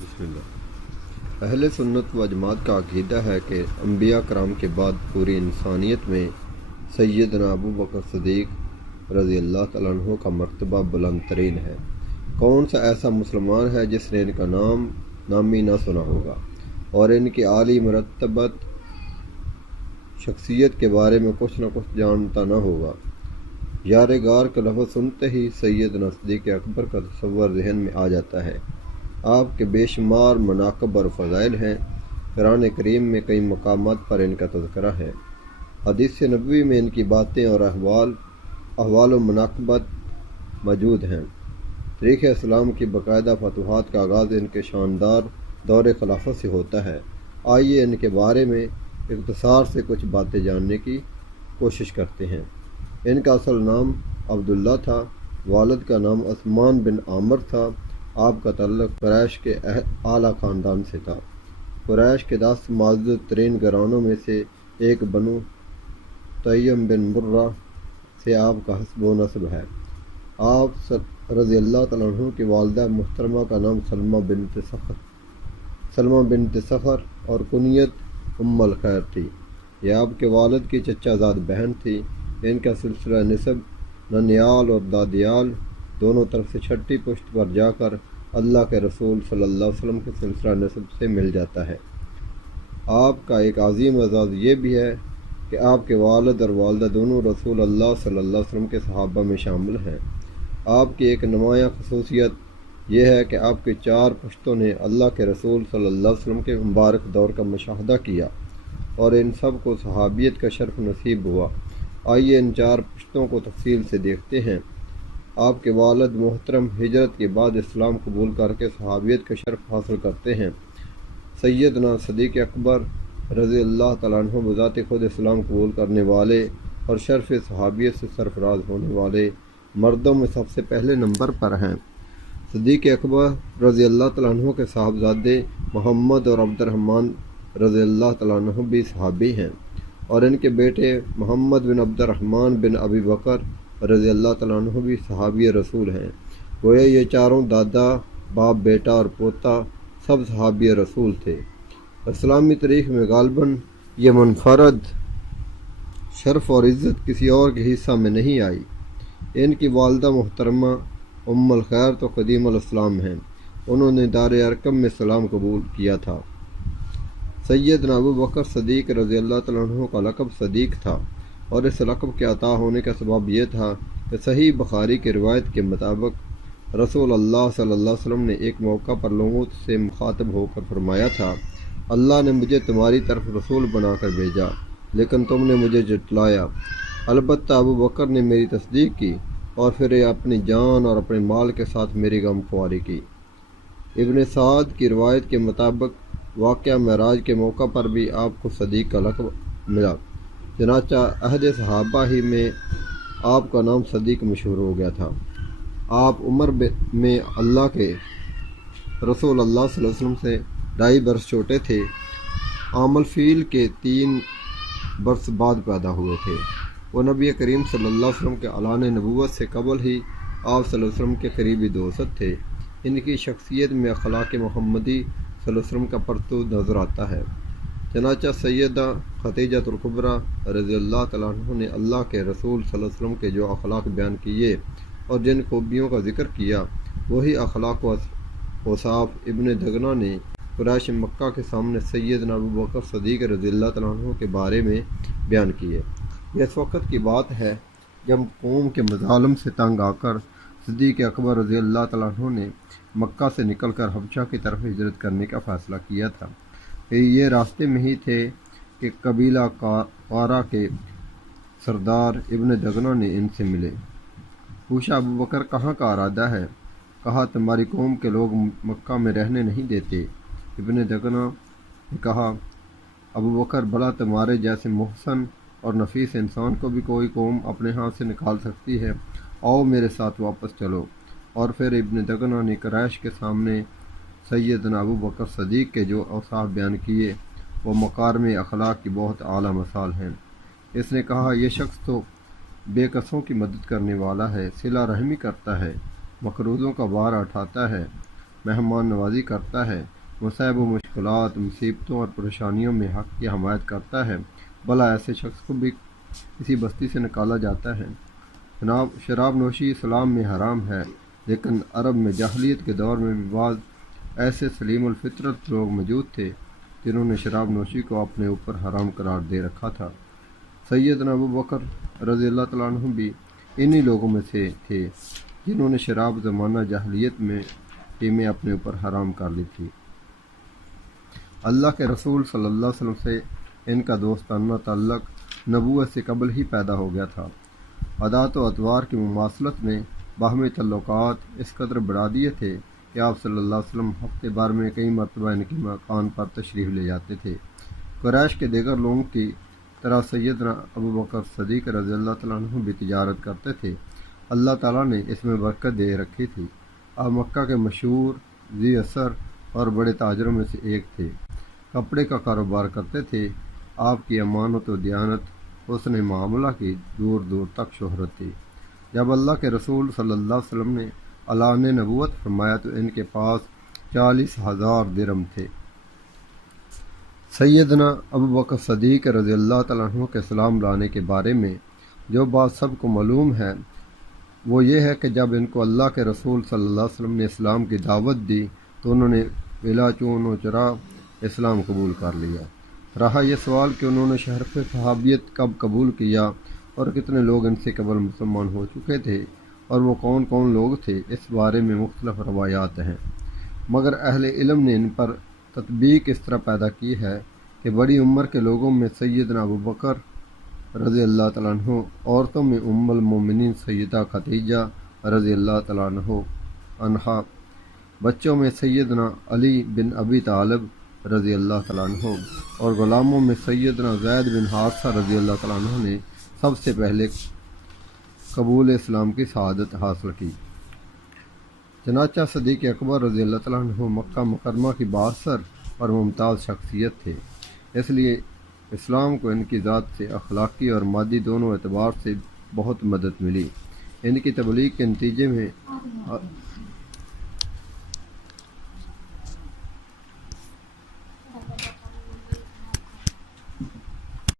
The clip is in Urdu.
بسم اللہ۔ اہل سنت و جماعت کا عقیدہ ہے کہ انبیاء کرام کے بعد پوری انسانیت میں سیدنا ابو بکر صدیق رضی اللہ تعالیٰ عنہ کا مرتبہ بلند ترین ہے۔ کون سا ایسا مسلمان ہے جس نے ان کا نامی نہ سنا ہوگا اور ان کی عالی مرتبت شخصیت کے بارے میں کچھ نہ کچھ جانتا نہ ہوگا۔ یار غار کا لفظ سنتے ہی سیدنا صدیق اکبر کا تصور ذہن میں آ جاتا ہے۔ آپ کے بے شمار مناقب اور فضائل ہیں۔ قرآن کریم میں کئی مقامات پر ان کا تذکرہ ہے۔ حدیث نبوی میں ان کی باتیں اور احوال و مناقبت موجود ہیں۔ تاریخ اسلام کی باقاعدہ فتوحات کا آغاز ان کے شاندار دور خلافت سے ہوتا ہے۔ آئیے ان کے بارے میں اختصار سے کچھ باتیں جاننے کی کوشش کرتے ہیں۔ ان کا اصل نام عبداللہ تھا۔ والد کا نام عثمان بن عامر تھا۔ آپ کا تعلق قریش کے اعلیٰ خاندان سے تھا۔ قریش کے 10 معزز ترین گھرانوں میں سے ایک بنو تیم بن مرہ سے آپ کا حسب و نسب ہے۔ آپ رضی اللہ تعالیٰ عنہ کی والدہ محترمہ کا نام سلمہ بنت صخر اور کنیت ام الخیر تھی۔ یہ آپ کے والد کی چچا زاد بہن تھی۔ ان کا سلسلہ نسب ننیال اور دادیال دونوں طرف سے چھٹی پشت پر جا کر اللہ کے رسول صلی اللہ علیہ وسلم کے سلسلہ نسب سے مل جاتا ہے۔ آپ کا ایک عظیم اعزاز یہ بھی ہے کہ آپ کے والد اور والدہ دونوں رسول اللہ صلی اللہ علیہ وسلم کے صحابہ میں شامل ہیں۔ آپ کی ایک نمایاں خصوصیت یہ ہے کہ آپ کے 4 پشتوں نے اللہ کے رسول صلی اللہ علیہ وسلم کے مبارک دور کا مشاہدہ کیا اور ان سب کو صحابیت کا شرف نصیب ہوا۔ آئیے ان 4 پشتوں کو تفصیل سے دیکھتے ہیں۔ آپ کے والد محترم ہجرت کے بعد اسلام قبول کر کے صحابیت کا شرف حاصل کرتے ہیں۔ سیدنا صدیق اکبر رضی اللہ تعالیٰ عنہ بذات خود اسلام قبول کرنے والے اور شرف صحابیت سے سرفراز ہونے والے مردوں میں سب سے پہلے نمبر پر ہیں۔ صدیق اکبر رضی اللہ تعالیٰ عنہ کے صاحبزادے محمد اور عبد الرحمن رضی اللہ تعالیٰ عنہ بھی صحابی ہیں اور ان کے بیٹے محمد بن عبد الرحمن بن ابی بکر رضی اللہ تعالیٰ عنہ بھی صحابی رسول ہیں۔ گویا یہ چاروں دادا، باپ، بیٹا اور پوتا سب صحابی رسول تھے۔ اسلامی تاریخ میں غالباً یہ منفرد شرف اور عزت کسی اور کے حصہ میں نہیں آئی۔ ان کی والدہ محترمہ ام الخیر تو قدیم الاسلام ہیں۔ انہوں نے دار ارقم میں اسلام قبول کیا تھا۔ سیدنا ابو بکر صدیق رضی اللہ تعالیٰ عنہ کا لقب صدیق تھا اور اس لقب کے عطا ہونے کا سبب یہ تھا کہ صحیح بخاری کی روایت کے مطابق رسول اللہ صلی اللہ علیہ وسلم نے ایک موقع پر لوگوں سے مخاطب ہو کر فرمایا تھا، اللہ نے مجھے تمہاری طرف رسول بنا کر بھیجا لیکن تم نے مجھے جھٹلایا۔ البتہ ابو بکر نے میری تصدیق کی اور پھر اپنی جان اور اپنے مال کے ساتھ میری غمخواری کی۔ ابن سعد کی روایت کے مطابق واقعہ معراج کے موقع پر بھی آپ کو صدیق کا لقب ملا۔ چنانچہ عہد صحابہ ہی میں آپ کا نام صدیق مشہور ہو گیا تھا۔ آپ عمر میں اللہ کے رسول اللہ صلی اللہ علیہ وسلم سے 2.5 برس چھوٹے تھے۔ عام الفیل کے 3 برس بعد پیدا ہوئے تھے۔ وہ نبی کریم صلی اللہ علیہ وسلم کے اعلان نبوت سے قبل ہی آپ صلی اللہ علیہ وسلم کے قریبی دوست تھے۔ ان کی شخصیت میں اخلاق محمدی صلی اللہ علیہ وسلم کا پرتو نظر آتا ہے۔ چنانچہ سیدہ خدیجہ الکبریٰ رضی اللہ تعالیٰ عنہ نے اللہ کے رسول صلی اللہ علیہ وسلم کے جو اخلاق بیان کیے اور جن خوبیوں کا ذکر کیا، وہی اخلاق و اوصاف ابن دغنہ نے قریش مکہ کے سامنے سیدنا ابو بکر صدیق رضی اللہ تعالیٰ عنہ کے بارے میں بیان کیے۔ یہ اس وقت کی بات ہے جب قوم کے مظالم سے تنگ آ کر صدیق اکبر رضی اللہ تعالیٰ عنہ نے مکہ سے نکل کر حبشہ کی طرف ہجرت کرنے کا فیصلہ کیا تھا۔ یہ راستے میں ہی تھے کہ قبیلہ قارہ کے سردار ابن دغنہ نے ان سے ملے۔ پوچھا، ابو بکر کہاں کا ارادہ ہے؟ کہا، تمہاری قوم کے لوگ مکہ میں رہنے نہیں دیتے۔ ابن دغنہ نے کہا، ابو بکر بھلا تمہارے جیسے محسن اور نفیس انسان کو بھی کوئی قوم اپنے ہاتھ سے نکال سکتی ہے؟ آؤ میرے ساتھ واپس چلو۔ اور پھر ابن دغنہ نے قریش کے سامنے سیدنا ابو بکر صدیق کے جو اوصاف بیان کیے وہ مکارم اخلاق کی بہت اعلیٰ مثال ہیں۔ اس نے کہا، یہ شخص تو بے کسوں کی مدد کرنے والا ہے، صلہ رحمی کرتا ہے، مقروضوں کا بار اٹھاتا ہے مہمان نوازی کرتا ہے، مصائب و مشکلات، مصیبتوں اور پریشانیوں میں حق کی حمایت کرتا ہے، بھلا ایسے شخص کو بھی کسی بستی سے نکالا جاتا ہے۔ جناب، شراب نوشی اسلام میں حرام ہے، لیکن عرب میں جاہلیت کے دور میں بھی بعض ایسے سلیم الفطرت لوگ موجود تھے جنہوں نے شراب نوشی کو اپنے اوپر حرام قرار دے رکھا تھا۔ سیدنا ابو بکر رضی اللہ تعالیٰ عنہ بھی انہی لوگوں میں سے تھے جنہوں نے شراب زمانہ جاہلیت میں اپنے اوپر حرام کر لی تھی۔ اللہ کے رسول صلی اللہ علیہ وسلم سے ان کا دوستانہ تعلق نبوت سے قبل ہی پیدا ہو گیا تھا۔ عادات و اطوار کی مماثلت نے باہمی تعلقات اس قدر بڑھا دیے تھے کہ آپ صلی اللہ علیہ وسلم ہفتے بھر میں کئی مرتبہ ان کے مکان پر تشریف لے جاتے تھے۔ قریش کے دیگر لوگوں کی طرح سیدنا ابو بکر صدیق رضی اللہ تعالیٰ عنہ بھی تجارت کرتے تھے۔ اللہ تعالیٰ نے اس میں برکت دے رکھی تھی۔ آپ مکہ کے مشہور ذی اثر اور بڑے تاجروں میں سے ایک تھے۔ کپڑے کا کاروبار کرتے تھے۔ آپ کی امانت و دیانت، حسن معاملہ کی دور دور تک شہرت تھی۔ جب اللہ کے رسول صلی اللہ علیہ وسلم نے اعلان نبوت فرمایا تو ان کے پاس 40,000 درہم تھے۔ سیدنا ابو بکر صدیق رضی اللہ تعالیٰ عنہ کے اسلام لانے کے بارے میں جو بات سب کو معلوم ہے وہ یہ ہے کہ جب ان کو اللہ کے رسول صلی اللہ علیہ وسلم نے اسلام کی دعوت دی تو انہوں نے بلا چون و چرا اسلام قبول کر لیا۔ رہا یہ سوال کہ انہوں نے شرف صحابیت کب قبول کیا اور کتنے لوگ ان سے قبل مسلمان ہو چکے تھے اور وہ کون کون لوگ تھے، اس بارے میں مختلف روایات ہیں، مگر اہل علم نے ان پر تطبیق اس طرح پیدا کی ہے کہ بڑی عمر کے لوگوں میں سیدنا ابو بکر رضی اللہ تعالیٰ عنہ، عورتوں میں ام المومنین سیدہ خدیجہ رضی اللہ تعالیٰ عنہا، بچوں میں سیدنا علی بن ابی طالب رضی اللہ تعالیٰ عنہ اور غلاموں میں سیدنا زید بن حارثہ رضی اللہ تعالیٰ عنہ نے سب سے پہلے قبول اسلام کی سعادت حاصل کی۔ چنانچہ صدیق اکبر رضی اللہ تعالیٰ عنہ مکہ مکرمہ کی بااثر اور ممتاز شخصیت تھے، اس لیے اسلام کو ان کی ذات سے اخلاقی اور مادی دونوں اعتبار سے بہت مدد ملی۔ ان کی تبلیغ کے نتیجے میں